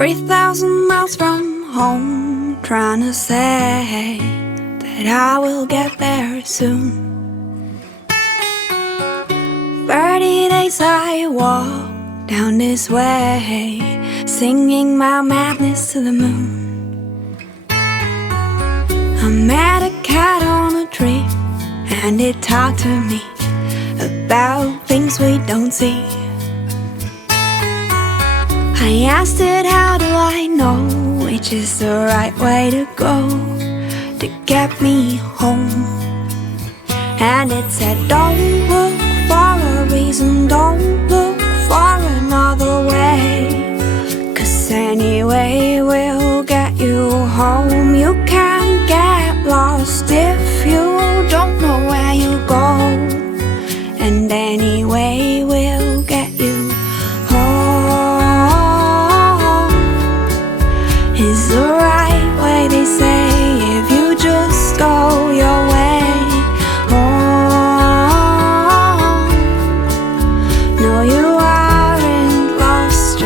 3,000 miles from home, trying to say that I will get there soon. 30 days I walk down this way, singing my madness to the moon. I met a cat on a tree, and it talked to me about things we don't see. I asked it, how do I know which is the right way to go to get me home? And it said, don't look for a reason, don't look for another way, 'cause anyway we'll get you home. You can't get lost if you don't know where you go, and anyway we'll get you home. Is the right way, they say, if you just go your way home. No, you aren't lost,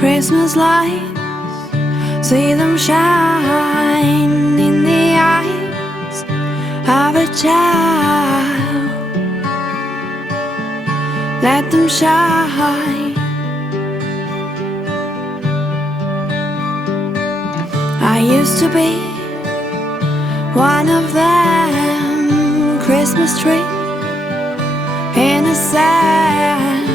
Christmas lights, see them shine in the eyes of a child. Let them shine. I used to be one of them, Christmas tree in the sand.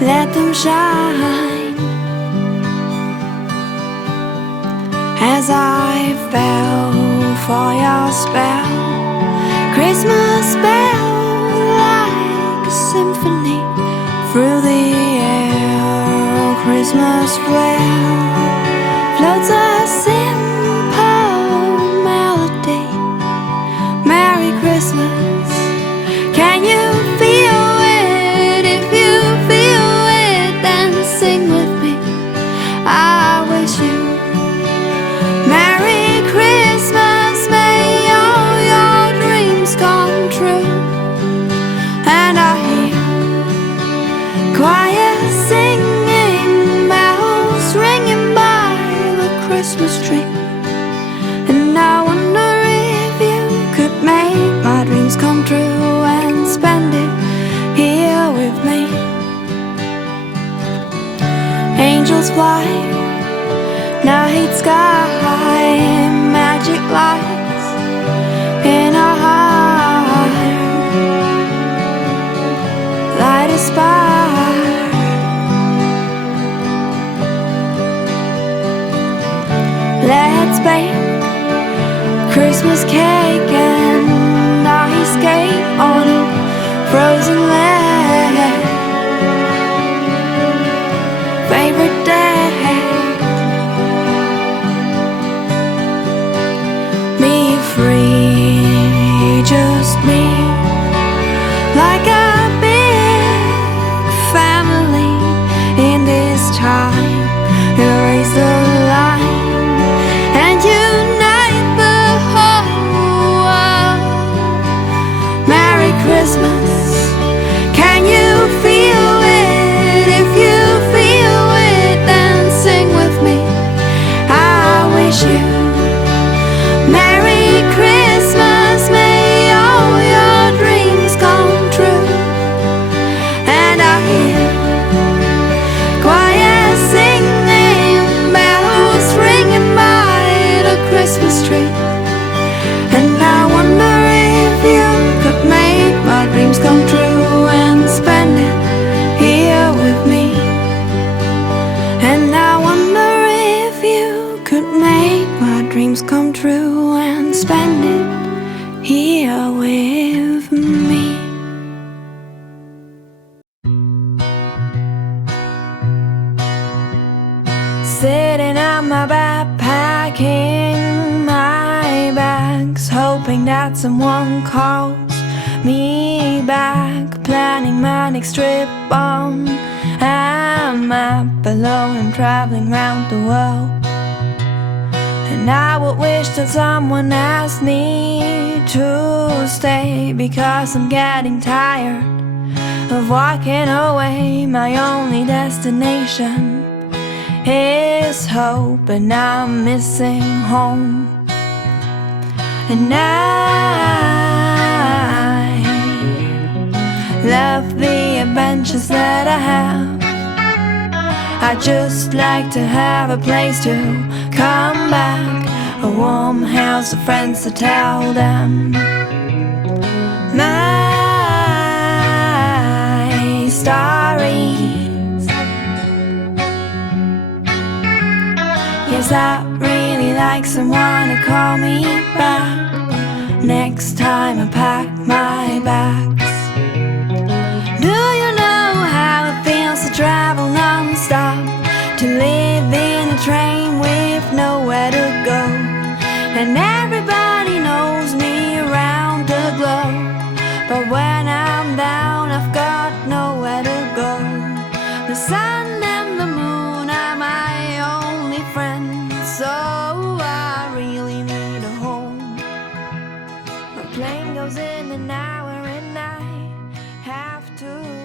Let them shine. As I fell for your spell, Christmas spell, like a symphony through the air. Christmas flare floats a simple melody. Merry Christmas. Can you feel it? If you feel it, then sing with me. I wish you Merry Christmas. May all your dreams come true. And I hear choir singing, bells ringing by the Christmas tree. And I wonder if you could make my dreams come true and spend it here with me. Angels fly, night sky, magic lights in our heart. Light a spark. Let's bake Christmas cake and ice skate on a frozen lake. Favorite day, me free, just me, like a big family in this time. Erase the line and unite the whole world. Merry Christmas. Can you feel it? If you feel it, then sing with me. I wish you Merry Christmas. May all your dreams come true. And I hear choir singing, bells ringing by the Christmas tree. And I wonder if you could make my dreams come true and spend it here with me. And I wonder if you could make my dreams come true and spend it here with me. Sitting on my bed, packing my bags, hoping that someone calls me back, planning my next trip on a map, alone and traveling round the world. And I would wish that someone asked me to stay, because I'm getting tired of walking away. My only destination is hope, and I'm missing home. And I love the adventures that I have. I just like to have a place to come back, a warm house of friends to tell them my stories. Yes, I really like someone to call me back next time I pack my bags. Do you know how it feels to travel non-stop, to live in a train with nowhere to go? And everybody knows me around the globe, but when I'm down, I've got nowhere to go. The sun and the moon are my only friends, so I really need a home. My plane goes in an hour and I have to